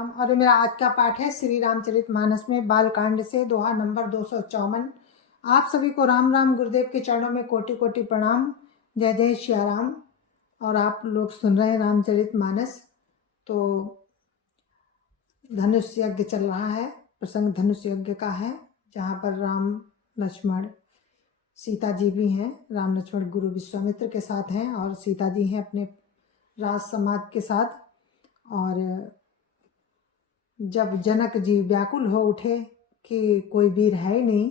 और मेरा आज का पाठ है श्री रामचरितमानस में बालकांड से दोहा नंबर 254। आप सभी को राम राम, गुरुदेव के चरणों में कोटि कोटि प्रणाम। जय जय श्या राम। और आप लोग सुन रहे हैं रामचरितमानस। तो धनुष यज्ञ चल रहा है, प्रसंग धनुष यज्ञ का है, जहाँ पर राम लक्ष्मण सीता जी भी हैं। राम लक्ष्मण गुरु विश्वामित्र के साथ हैं और सीता जी हैं अपने राज समाज के साथ। और जब जनक जी व्याकुल हो उठे कि कोई वीर है ही नहीं,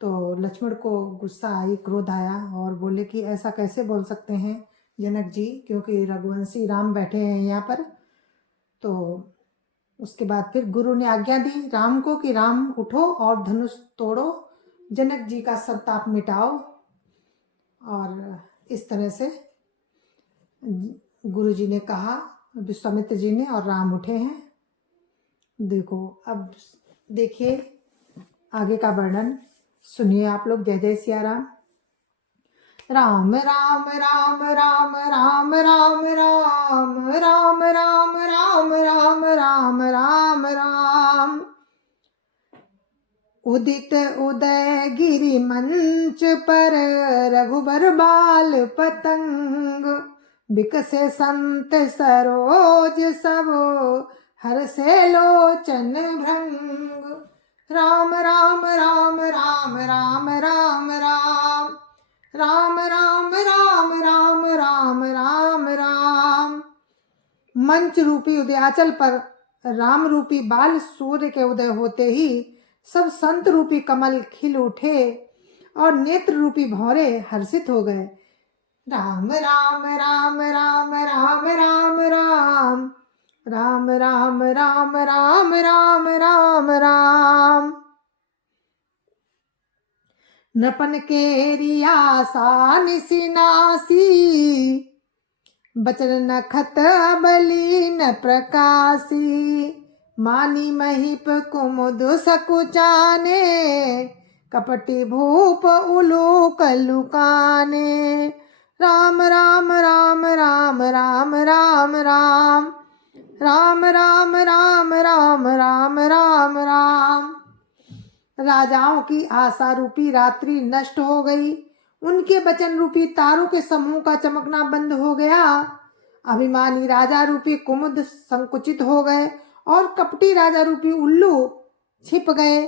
तो लक्ष्मण को गुस्सा आई, क्रोध आया और बोले कि ऐसा कैसे बोल सकते हैं जनक जी, क्योंकि रघुवंशी राम बैठे हैं यहाँ पर। तो उसके बाद फिर गुरु ने आज्ञा दी राम को कि राम उठो और धनुष तोड़ो, जनक जी का संताप मिटाओ। और इस तरह से गुरु जी ने कहा, विश्वामित्र जी ने, और राम उठे हैं। देखो, अब देखिए आगे का वर्णन सुनिए आप लोग। जय जय सिया राम। राम राम राम राम राम राम राम राम राम राम राम राम राम राम। उदित उदय गिरि मंच पर रघुबर बाल पतंग, बिकसे संत सरोज सब हर से लोचन भृंग। राम राम राम राम राम राम राम राम राम राम राम राम राम राम। मंच रूपी उदयाचल पर राम रूपी बाल सूर्य के उदय होते ही सब संत रूपी कमल खिल उठे और नेत्र रूपी भौरे हर्षित हो गए। राम राम राम राम राम राम राम राम राम राम राम राम राम राम। नृपन केरिया निसी नासी, बचन नखत बली न प्रकाशी। मानी महीप कुमुद सकुचाने, कपटी भूप उलूक लुकाने। राम राम राम राम राम राम राम राम राम राम राम राम राम राम। राजाओं की आशा रूपी रात्रि नष्ट हो गई, उनके वचन रूपी तारों के समूह का चमकना बंद हो गया। अभिमानी राजा रूपी कुमुद संकुचित हो गए और कपटी राजा रूपी उल्लू छिप गए।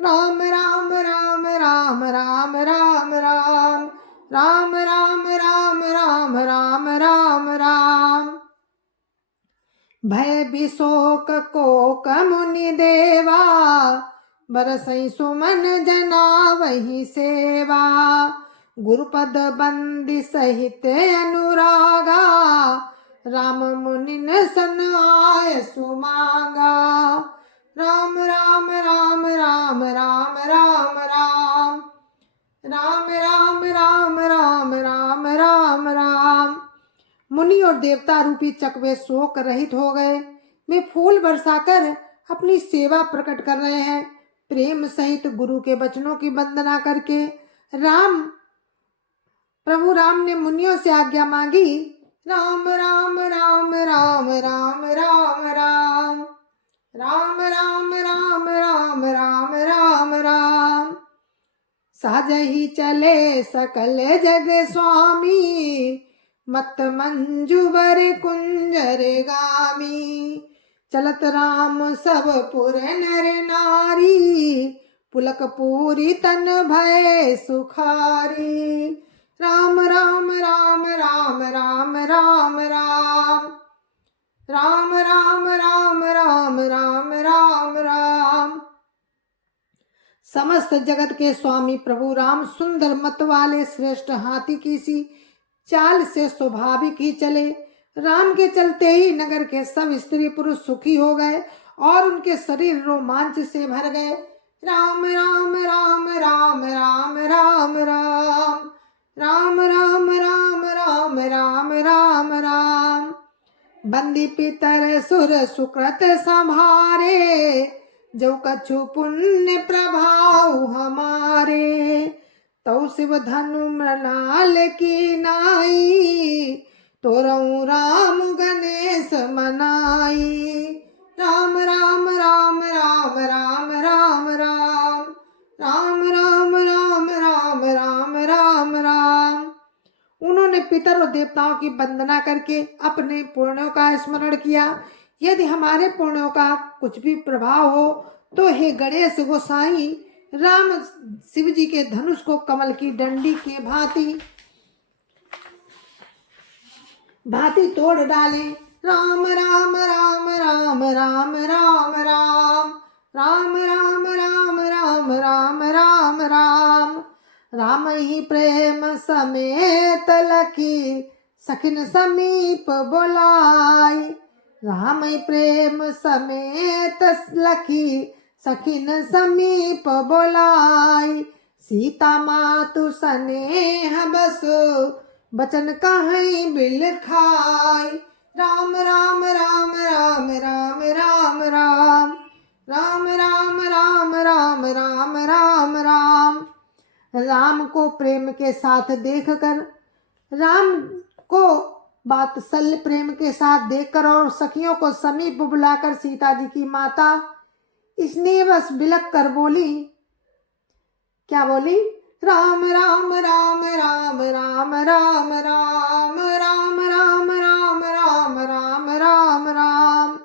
राम राम राम राम राम राम राम राम राम राम राम राम राम राम। भय विशोक कोक मुनि देवा, बरसई सुमन जना वही सेवा। गुरुपद बंदी सहित अनुरागा, राम मुनिन सन आय सुमांगा। राम राम राम राम राम राम राम राम राम राम राम राम राम राम। मुनि और देवता रूपी चकवे शोक रहित हो गए। वे फूल बरसाकर अपनी सेवा प्रकट कर रहे हैं। प्रेम सहित गुरु के वचनों की वंदना करके प्रभु राम ने मुनियों से आज्ञा मांगी। राम राम राम राम राम राम राम राम राम राम राम राम राम राम। सहज ही चले सकल जग स्वामी, मत मंजू बर कुंजर गामी। चलत राम सब पुर नर नारी, पुलक पूरी तन भय सुखारी। राम राम राम राम राम राम राम राम राम राम राम राम राम राम। समस्त जगत के स्वामी प्रभु राम सुंदर मत वाले श्रेष्ठ हाथी की सी चाल से स्वाभाविक ही चले। राम के चलते ही नगर के सब स्त्री पुरुष सुखी हो गए और उनके शरीर रोमांच से भर गए। राम राम राम राम राम राम राम राम राम राम राम राम राम राम। बंदी पितर सुर सुकृत संभारे, जो कछु पुण्य प्रभाव हमारे। तौ शिव धनु मृणाल की नाई, तोरऊ राम गणेश मनाई। राम राम देवताओं की वंदना करके अपने पुण्यों का स्मरण किया। यदि हमारे पुण्यों का कुछ भी प्रभाव हो तो हे गणेश गोसाई, राम शिव जी के धनुष को कमल की डंडी के भांति भांति तोड़ डाले। राम राम राम राम राम राम राम राम राम राम राम राम राम राम राम ही प्रेम समेत लखी सखिन समीप बोलाई। राम ही प्रेम समेत लखी सखिन समीप बोलाई। सीता मातु स्नेह बसु बचन कहीं बिल खाई। राम राम राम राम राम राम राम राम राम राम राम राम राम राम। राम को प्रेम के साथ देखकर, राम को वात्सल्य प्रेम के साथ देखकर और सखियों को समीप बुलाकर सीता जी की माता स्नेहवश बिलक कर बोली, क्या बोली? राम राम राम राम राम राम राम राम राम राम राम राम राम राम।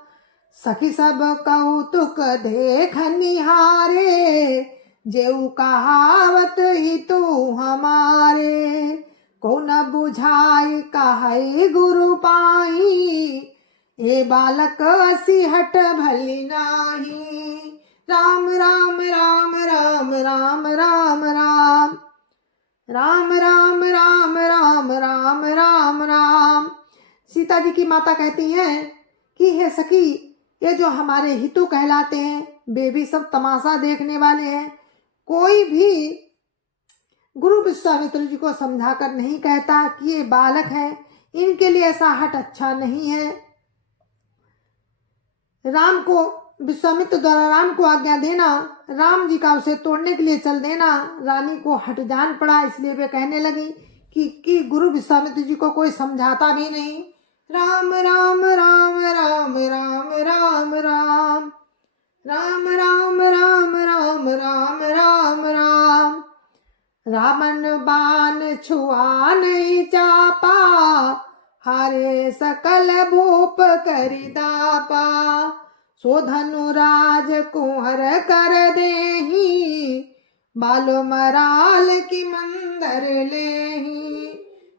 सखी सब कौतुक देख निहारे, जेऊ कहावत ही तू हमारे। को न बुझाई कहे गुरु पाई, ए बालक असी हट भली नाही। राम राम राम राम राम राम राम राम राम राम राम राम राम राम। सीता जी की माता कहती हैं कि हे सखी, ये जो हमारे हितु कहलाते हैं वे भी सब तमाशा देखने वाले हैं। कोई भी गुरु विश्वामित्र जी को समझाकर नहीं कहता कि ये बालक हैं, इनके लिए ऐसा हट अच्छा नहीं है। राम को विश्वामित्र द्वारा राम को आज्ञा देना, राम जी का उसे तोड़ने के लिए चल देना रानी को हट जान पड़ा। इसलिए वे कहने लगी कि गुरु विश्वामित्र जी को कोई समझाता भी नहीं। राम राम राम राम राम राम राम राम राम राम राम राम राम राम। रावण बाण छुआ नहीं चापा, हारे सकल भूप करि दापा। सो धनुराज कुंवर कर देही, बालो मराल की मंदर लेही।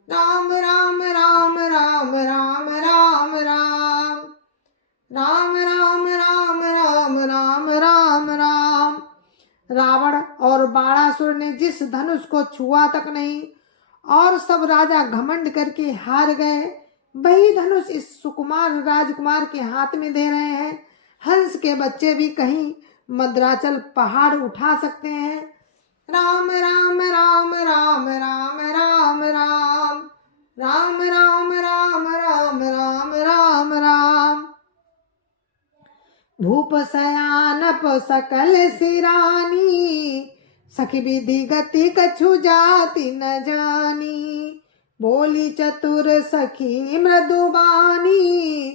राम राम राम राम राम राम राम राम राम राम राम राम राम राम। रावण और बाणासुर ने जिस धनुष को छुआ तक नहीं और सब राजा घमंड करके हार गए, वही धनुष इस सुकुमार राजकुमार के हाथ में दे रहे हैं। हंस के बच्चे भी कहीं मद्राचल पहाड़ उठा सकते हैं। राम राम राम राम राम राम राम राम राम राम राम राम राम राम। भूप सयानप सकल सिरानी, सखी विधि गति कछु जाति न जानी। बोली चतुर सखी मृदुबानी,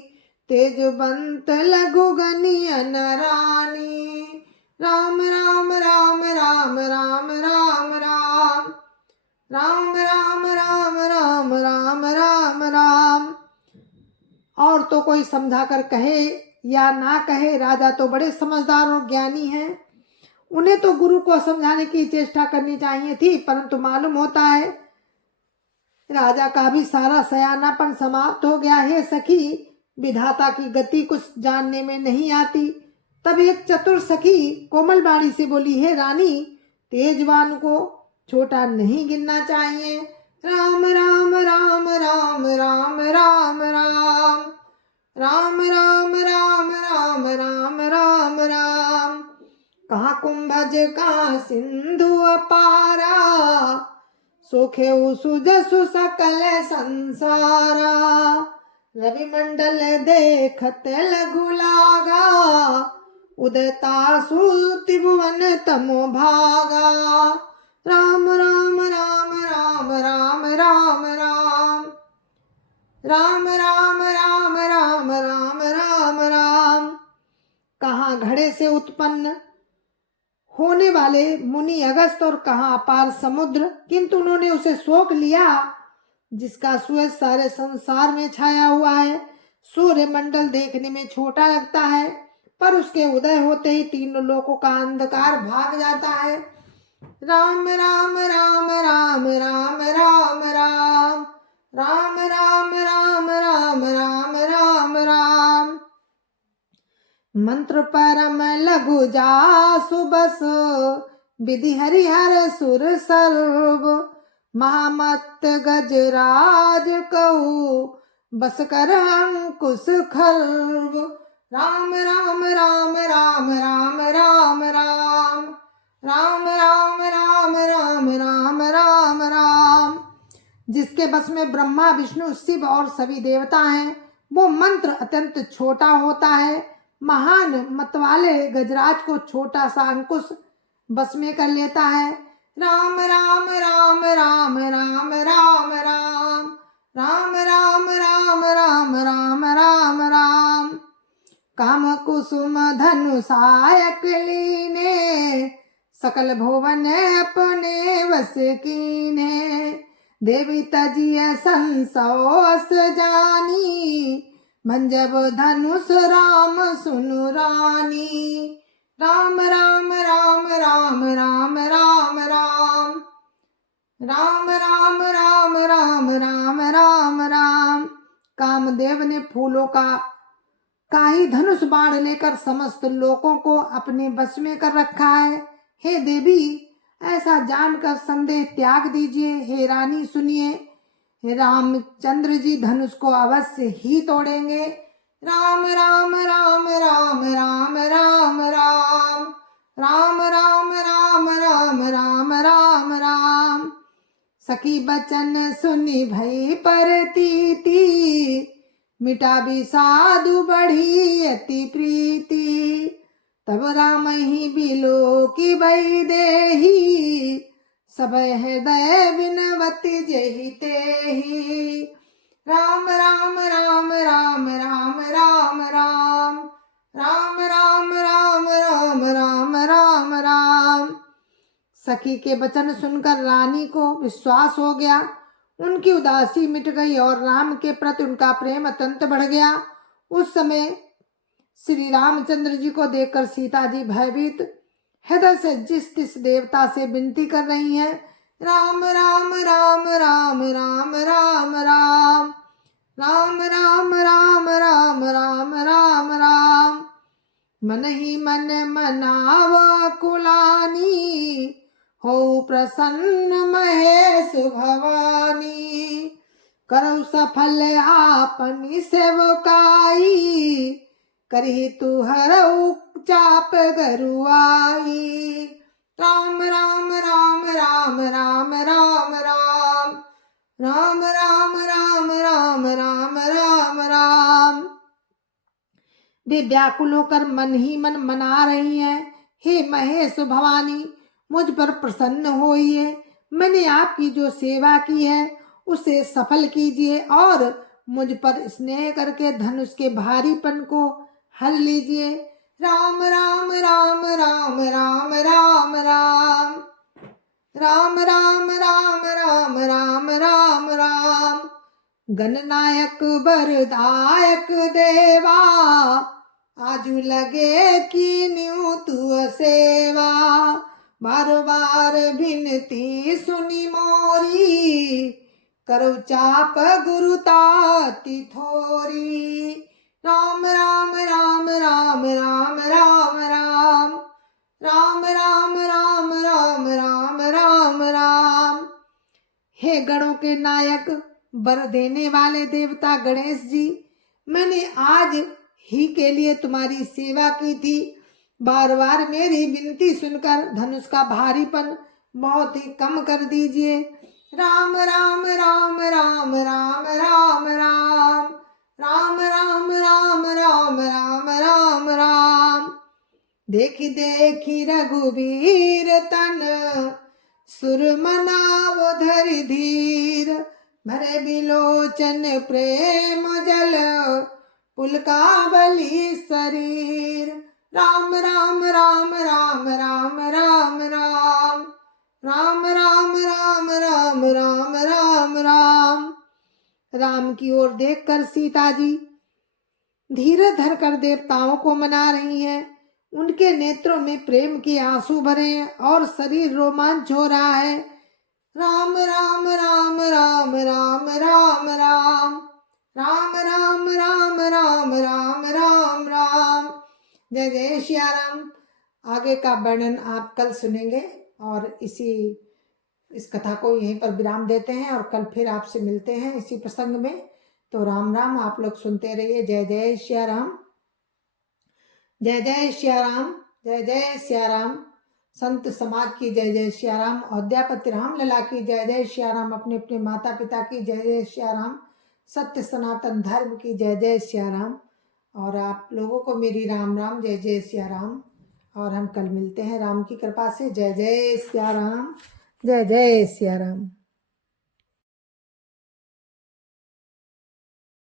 तेजवंत लघु गनियन रानी। राम राम राम राम राम राम राम राम राम राम राम राम राम राम। और तो कोई समझा कर कहे या ना कहे, राजा तो बड़े समझदार और ज्ञानी हैं। उन्हें तो गुरु को समझाने की चेष्टा करनी चाहिए थी, परंतु मालूम होता है राजा का भी सारा सयानापन समाप्त हो गया है। सखी विधाता की गति कुछ जानने में नहीं आती। तब एक चतुर सखी कोमल वाणी से बोली, है रानी, तेजवान को छोटा नहीं गिनना चाहिए। राम राम राम राम राम राम राम राम राम राम राम राम राम राम। कहाँ कुंभज कहाँ सिंधु अपारा, सोखे सुजसु सकल संसारा। रवि मंडल देखत लघु लागा, उदयतासु त्रिभुवन तमो भागा। राम राम राम राम राम राम राम राम राम राम राम राम राम राम। कहाँ घड़े से उत्पन्न होने वाले मुनि अगस्त और कहाँ अपार समुद्र, किंतु उन्होंने उसे सोख लिया जिसका सूरज सारे संसार में छाया हुआ है। सूर्य मंडल देखने में छोटा लगता है, पर उसके उदय होते ही तीनों लोकों का अंधकार भाग जाता है। राम राम राम राम राम राम राम राम राम राम राम राम राम राम। मंत्र परम लघु जासु बस, विधि हरिहर सुर सर्व। महामत गजराज कहू, बस कर अंकुश खर्व। राम राम राम राम राम राम राम राम राम राम राम राम राम राम। जिसके बस में ब्रह्मा विष्णु शिव और सभी देवता हैं, वो मंत्र अत्यंत छोटा होता है। महान मत वाले गजराज को छोटा सा अंकुश बस में कर लेता है। राम राम राम राम राम राम राम राम राम राम राम राम राम राम। काम कुसुम धनु सायक लीने, सकल भुवन अपने वश कीने। देवी तजिय संसोस जानी, मंजब धनुष राम सुनु रानी। राम राम राम राम राम राम राम राम राम राम राम राम राम राम। कामदेव ने फूलों का ही धनुष बाण लेकर समस्त लोकों को अपने वश में कर रखा है। हे देवी, ऐसा जानकर संदेह त्याग दीजिए। हे रानी सुनिए, रामचंद्र जी धनुष को अवश्य ही तोड़ेंगे। राम राम राम राम राम राम राम राम राम राम राम राम राम राम। सखी बचन सुनी भई परतीति, मिटा भी साधु बढ़ी अति प्रीति। तब राम ही बिलो की भई देही, सब हृदय विनवति जहि तेहि। राम राम राम राम राम राम राम राम राम राम राम राम राम राम। सखी के वचन सुनकर रानी को विश्वास हो गया। उनकी उदासी मिट गई और राम के प्रति उनका प्रेम अत्यंत बढ़ गया। उस समय श्री रामचंद्र जी को देखकर सीता जी भयभीत हृदय से जिस तिस देवता से विनती कर रही हैं, राम राम राम राम राम राम राम राम राम राम राम राम राम राम। मन ही मन मनावा कुलानी, हो प्रसन्न महेश भवानी। करौ सफल आपनी सेवकाई, करही तू हरऊ चाप गरुआई। राम राम राम राम राम राम राम राम राम राम राम राम राम राम। वे व्याकुल होकर मन ही मन मना रही हैं, हे महेश भवानी, मुझ पर प्रसन्न होइए। मैंने आपकी जो सेवा की है उसे सफल कीजिए और मुझ पर स्नेह करके धनुष के भारीपन को हल लीजिए। राम राम राम राम राम राम राम राम राम राम राम राम राम राम। गणनायक वरदायक देवा, आजू लगे की न्यू तू सेवा। बार बार विनती सुनी मोरी, करो चाप गुरुताति थोरी। राम राम राम राम राम राम राम राम राम राम राम राम राम राम। हे गणों के नायक, वर देने वाले देवता गणेश जी, मैंने आज ही के लिए तुम्हारी सेवा की थी। बार बार मेरी विनती सुनकर धनुष का भारीपन बहुत ही कम कर दीजिए। राम राम राम राम राम राम राम राम राम राम राम राम राम राम। देखी देखी रघुवीर तन, सुर मनाव धरि धीर। भरे बिलोचन प्रेम जल, पुलकावली शरीर। राम राम राम राम राम राम राम राम राम राम राम राम राम राम। राम की ओर देखकर सीता जी धीरज धरकर देवताओं को मना रही हैं। उनके नेत्रों में प्रेम के आंसू भरे हैं और शरीर रोमांच हो रहा है। राम राम राम राम राम राम राम राम राम राम राम राम राम राम। जय जय श्री राम। आगे का वर्णन आप कल सुनेंगे और इस कथा को यहीं पर विराम देते हैं और कल फिर आपसे मिलते हैं इसी प्रसंग में। तो राम राम, आप लोग सुनते रहिए। जय जय श्री राम, जय जय श्री राम, जय जय श्री राम। संत समाज की जय जय श्री राम। अयोध्यापति राम लला की जय जय श्री राम। अपने अपने माता पिता की जय जय श्री राम। सत्य सनातन धर्म की जय जय श्री राम। और आप लोगों को मेरी राम राम, जय जय श्री राम। और हम कल मिलते हैं राम की कृपा से। जय जय श्री राम, जय जय श्री राम।